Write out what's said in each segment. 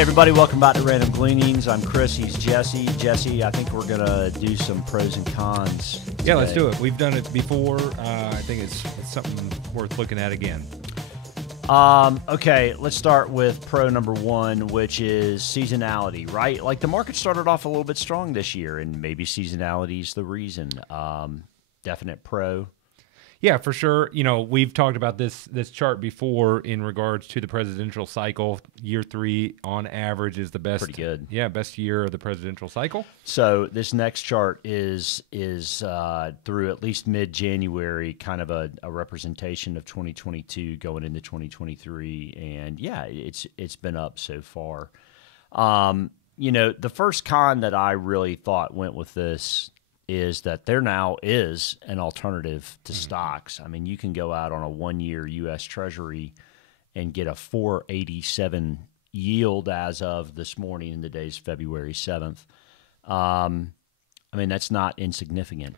Hey everybody, welcome back to Random Gleanings. I'm Chris, he's Jesse. Jesse, I think we're going to do some pros and cons today. Yeah, let's do it. We've done it before. I think it's something worth looking at again. Okay, let's start with pro number one, which is seasonality, right? Like the market started off a little bit strong this year, and maybe seasonality is the reason. Definite pro. Yeah, for sure. You know, we've talked about this chart before in regards to the presidential cycle. Year 3, on average, is the best. Pretty good. Yeah, best year of the presidential cycle. So this next chart is through at least mid-January, kind of a representation of 2022 going into 2023, and yeah, it's been up so far. You know, the first con that I really thought went with this is that there now is an alternative to stocks. I mean, you can go out on a 1-year U.S. Treasury and get a 4.87 yield as of this morning, and the day's February 7th. I mean, that's not insignificant.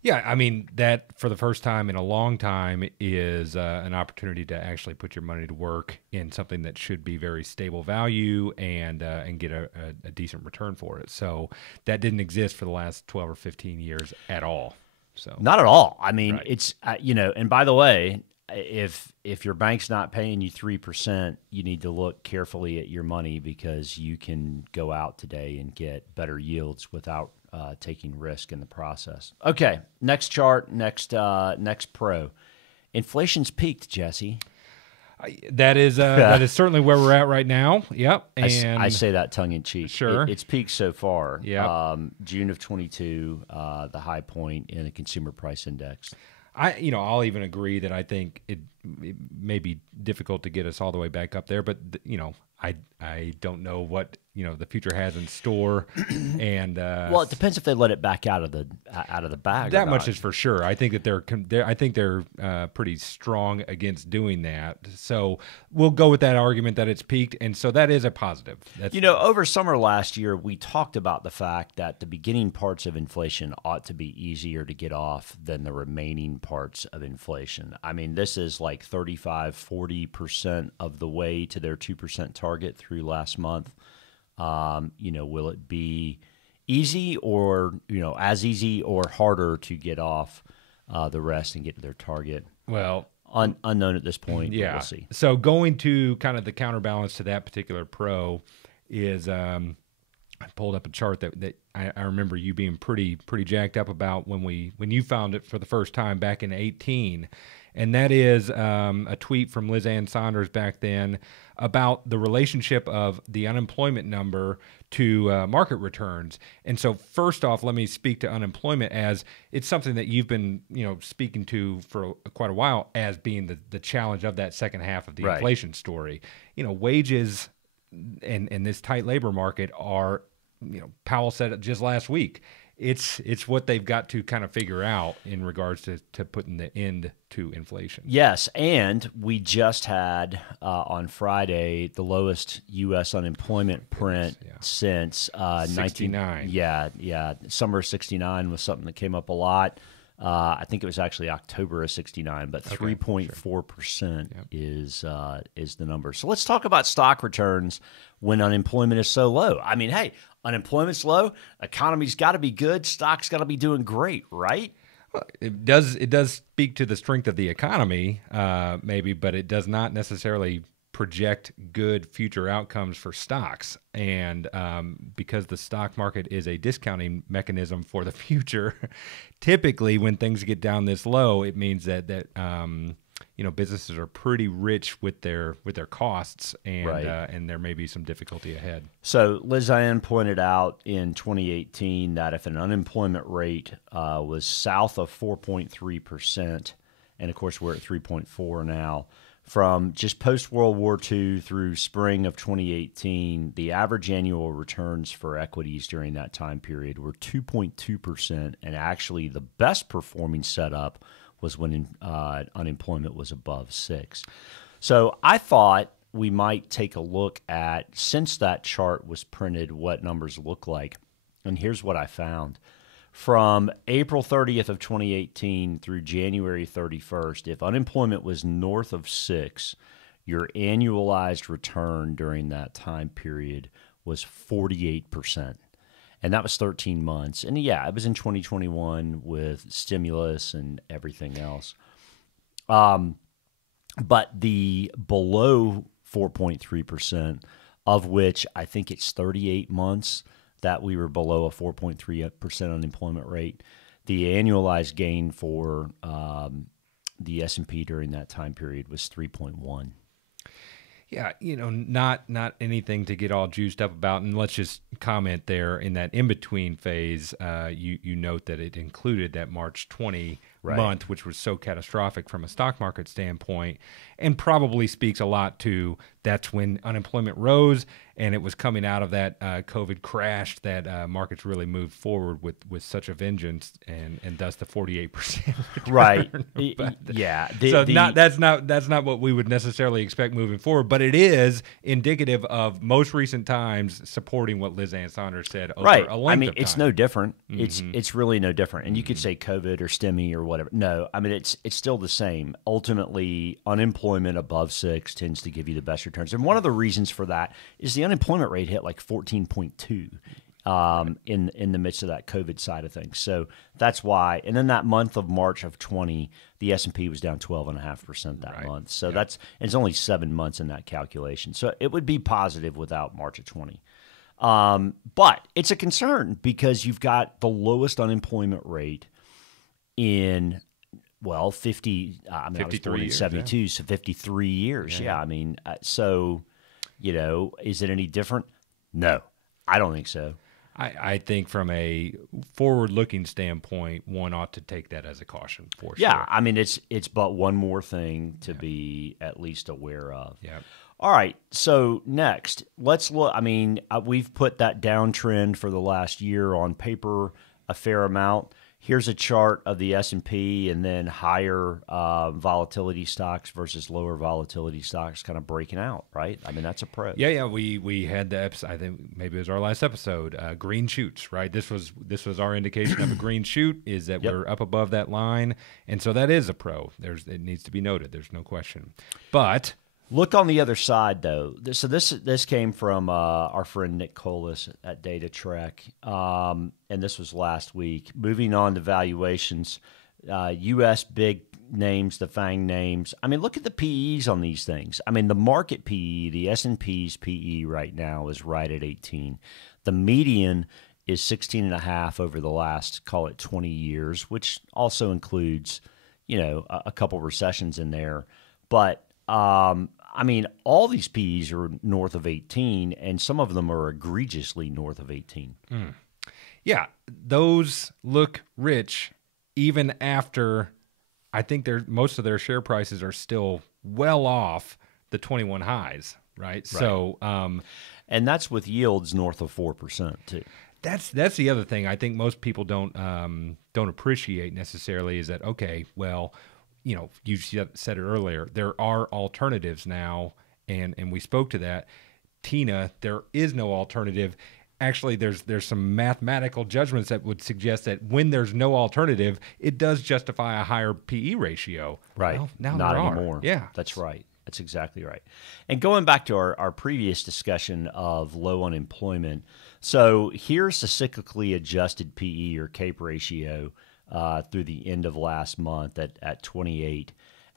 Yeah, I mean, that for the first time in a long time is an opportunity to actually put your money to work in something that should be very stable value and get a decent return for it. So that didn't exist for the last 12 or 15 years at all. So not at all. I mean, right. It's you know, and by the way, if your bank's not paying you 3%, you need to look carefully at your money, because you can go out today and get better yields without taking risk in the process. Okay, next chart, next pro. Inflation's peaked, Jesse. That is certainly where we're at right now. Yep, and I say that tongue in cheek. Sure, it's peaked so far. Yeah, June of 22, the high point in the consumer price index. I'll even agree that I think it may be difficult to get us all the way back up there, but I don't know what the future has in store, and well, it depends if they let it back out of the bag. That much is for sure. I think that they're pretty strong against doing that. So we'll go with that argument that it's peaked, and so that is a positive. Over summer last year, we talked about the fact that the beginning parts of inflation ought to be easier to get off than the remaining parts of inflation. I mean, this is like 35-40% of the way to their 2% target through last month. Will it be easy or, as easy or harder to get off the rest and get to their target? Well, unknown at this point. Yeah. We'll see. So going to kind of the counterbalance to that particular pro is I pulled up a chart that I remember you being pretty jacked up about when you found it for the first time back in 2018. And that is a tweet from Liz Ann Saunders back then about the relationship of the unemployment number to market returns. And so first off, let me speak to unemployment as it's something that you've been speaking to for quite a while as being the challenge of that second half of the right. inflation story. Wages and this tight labor market are, Powell said it just last week, it's what they've got to kind of figure out in regards to putting the end to inflation. Yes, and we just had on Friday the lowest U.S. unemployment print since 69. Yeah. Summer of 69 was something that came up a lot. I think it was actually October of 69, but 3.4% is the number. So let's talk about stock returns when unemployment is so low. I mean, hey, unemployment's low, economy's got to be good, stock's got to be doing great, right? Well, it does speak to the strength of the economy, maybe, but it does not necessarily project good future outcomes for stocks. And because the stock market is a discounting mechanism for the future, typically when things get down this low, it means that businesses are pretty rich with their costs, and right. And there may be some difficulty ahead. So Liz Ann pointed out in 2018 that if an unemployment rate was south of 4.3%, and of course we're at 3.4 now, from just post-World War II through spring of 2018, the average annual returns for equities during that time period were 2.2%, and actually the best performing setup was when unemployment was above 6. So I thought we might take a look at, since that chart was printed, what numbers look like. And here's what I found. From April 30th of 2018 through January 31st, if unemployment was north of 6, your annualized return during that time period was 48%. And that was 13 months. And yeah, it was in 2021 with stimulus and everything else. But the below 4.3%, of which I think it's 38 months that we were below a 4.3% unemployment rate, the annualized gain for the S&P during that time period was 3.1. Yeah, not anything to get all juiced up about. And let's just comment there in that in-between phase, you note that it included that March 20 month, which was so catastrophic from a stock market standpoint, and probably speaks a lot to that's when unemployment rose, and it was coming out of that COVID crash that markets really moved forward with such a vengeance, and thus the 48% return. Right. But, yeah. That's not what we would necessarily expect moving forward, but it is indicative of most recent times supporting what Liz Ann Saunders said over a length of time. It's no different. It's really no different. And you could say COVID or STEMI or whatever. No, I mean it's still the same. Ultimately, unemployment above 6 tends to give you the best returns. And one of the reasons for that is the unemployment rate hit like 14.2 in the midst of that COVID side of things. So that's why. And then that month of March of 20, the S&P was down 12.5% that month. So it's only 7 months in that calculation. So it would be positive without March of 20. But it's a concern because you've got the lowest unemployment rate in 50. I mean, I was born in 72, so 53 years. Yeah, I mean, so is it any different? No, I don't think so. I think from a forward-looking standpoint, one ought to take that as a caution for sure. Yeah, I mean, it's but one more thing to be at least aware of. Yeah. All right, so next, let's look. I mean, we've put that downtrend for the last year on paper a fair amount. Here's a chart of the S&P and then higher volatility stocks versus lower volatility stocks kind of breaking out, right? I mean, that's a pro. Yeah. We had the episode, I think maybe it was our last episode, green shoots, right? This was our indication of a green shoot is that we're up above that line. And so that is a pro. It needs to be noted. There's no question. But look on the other side, though. So this came from our friend Nick Colas at Data Trek, and this was last week. Moving on to valuations, U.S. big names, the FANG names. I mean, look at the PEs on these things. I mean, the market PE, the S&P's PE right now is right at 18. The median is 16.5 over the last, call it 20 years, which also includes, a couple recessions in there. But I mean, all these PEs are north of 18, and some of them are egregiously north of 18. Yeah, those look rich even after I think most of their share prices are still well off the 21 highs, right? So, and that's with yields north of 4% too. That's the other thing I think most people don't appreciate necessarily is that, okay, well, you said it earlier, there are alternatives now, and we spoke to that. Tina, there is no alternative. Actually, there's some mathematical judgments that would suggest that when there's no alternative, it does justify a higher PE ratio. Right. Well, now not there anymore. Are. Yeah. That's right. That's exactly right. And going back to our previous discussion of low unemployment, so here's the cyclically adjusted PE or CAPE ratio through the end of last month at 28.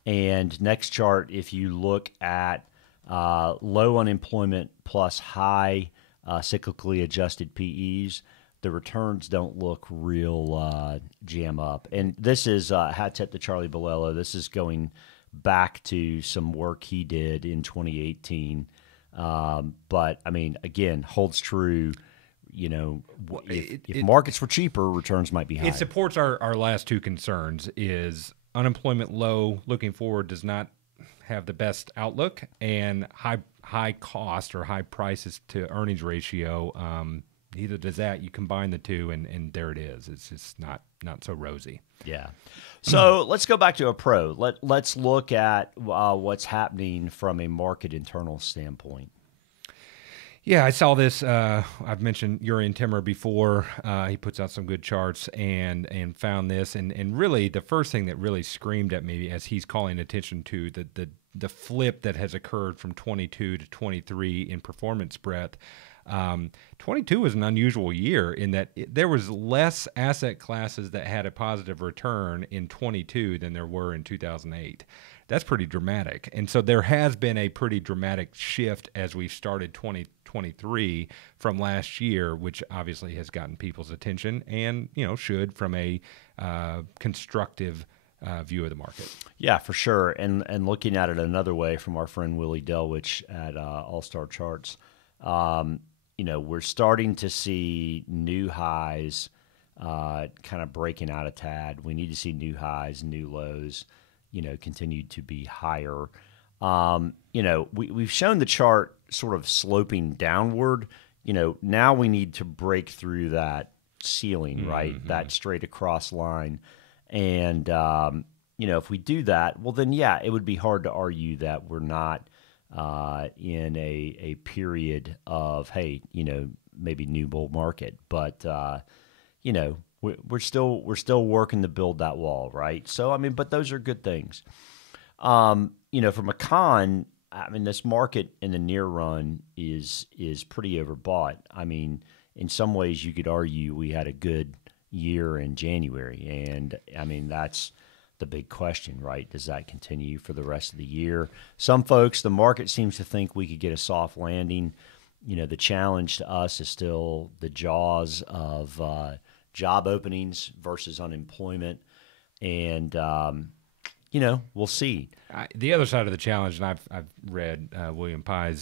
And next chart, if you look at low unemployment plus high cyclically adjusted PEs, the returns don't look real jam up. And this is hat tip to Charlie Bolello. This is going back to some work he did in 2018. But I mean, again, holds true. If markets were cheaper, returns might be higher. It supports our last two concerns: is unemployment low looking forward does not have the best outlook, and high cost or high prices to earnings ratio neither does that. You combine the two, and there it is. It's just not so rosy. Yeah. So let's go back to a pro. Let's look at what's happening from a market internal standpoint. Yeah, I saw this. I've mentioned Urian Timmer before. He puts out some good charts and found this. And really, the first thing that really screamed at me as he's calling attention to the the flip that has occurred from 22 to 23 in performance breadth. 22 was an unusual year in that there was less asset classes that had a positive return in 22 than there were in 2008. That's pretty dramatic. And so there has been a pretty dramatic shift as we've started 2023 from last year, which obviously has gotten people's attention and, should from a constructive view of the market. Yeah, for sure. And looking at it another way from our friend Willie Delwich at All-Star Charts, we're starting to see new highs kind of breaking out a tad. We need to see new highs, new lows, continue to be higher. We've shown the chart sort of sloping downward. Now we need to break through that ceiling, right? That straight across line. And, if we do that, well, then, yeah, it would be hard to argue that we're not in a period of, hey, maybe new bull market. But, we're still working to build that wall, right? So, but those are good things. From a con, this market in the near run is pretty overbought. In some ways you could argue we had a good year in January, and that's the big question, right? Does that continue for the rest of the year? Some folks, the market seems to think we could get a soft landing. The challenge to us is still the jaws of job openings versus unemployment, and we'll see. The other side of the challenge, and I've read Warren Pye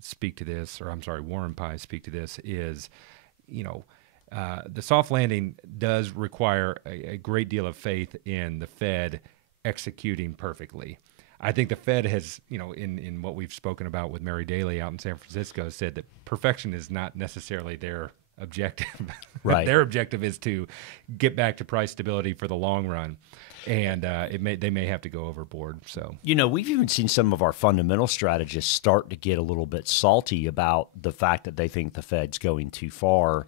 speak to this, is the soft landing does require a great deal of faith in the Fed executing perfectly. I think the Fed has, in what we've spoken about with Mary Daly out in San Francisco, said that perfection is not necessarily their objective. Right. Their objective is to get back to price stability for the long run, and they may have to go overboard. So we've even seen some of our fundamental strategists start to get a little bit salty about the fact that they think the Fed's going too far,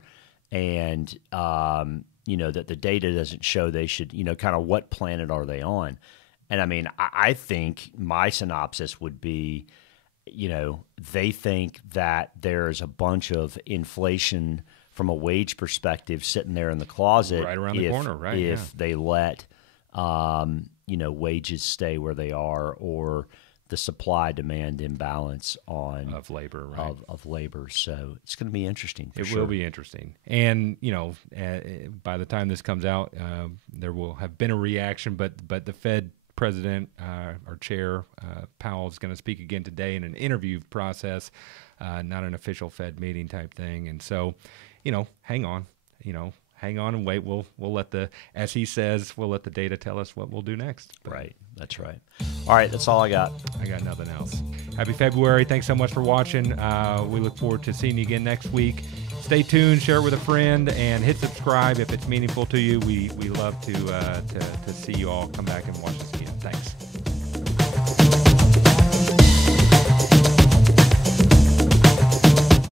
and that the data doesn't show they should. Kind of what planet are they on? And I think my synopsis would be, they think that there's a bunch of inflation from a wage perspective sitting there in the closet right around the corner, right? If they let wages stay where they are, or the supply demand imbalance of labor, right? Of labor. So it's going to be interesting. It will be interesting, and by the time this comes out, there will have been a reaction. But the Fed president, our chair, Powell, is going to speak again today in an interview process, not an official Fed meeting type thing. And so, hang on, and wait. We'll let as he says, we'll let the data tell us what we'll do next. But right. That's right. All right. That's all I got. I got nothing else. Happy February. Thanks so much for watching. We look forward to seeing you again next week. Stay tuned, share it with a friend, and hit subscribe if it's meaningful to you. We love to see you all come back and watch us again. Thanks.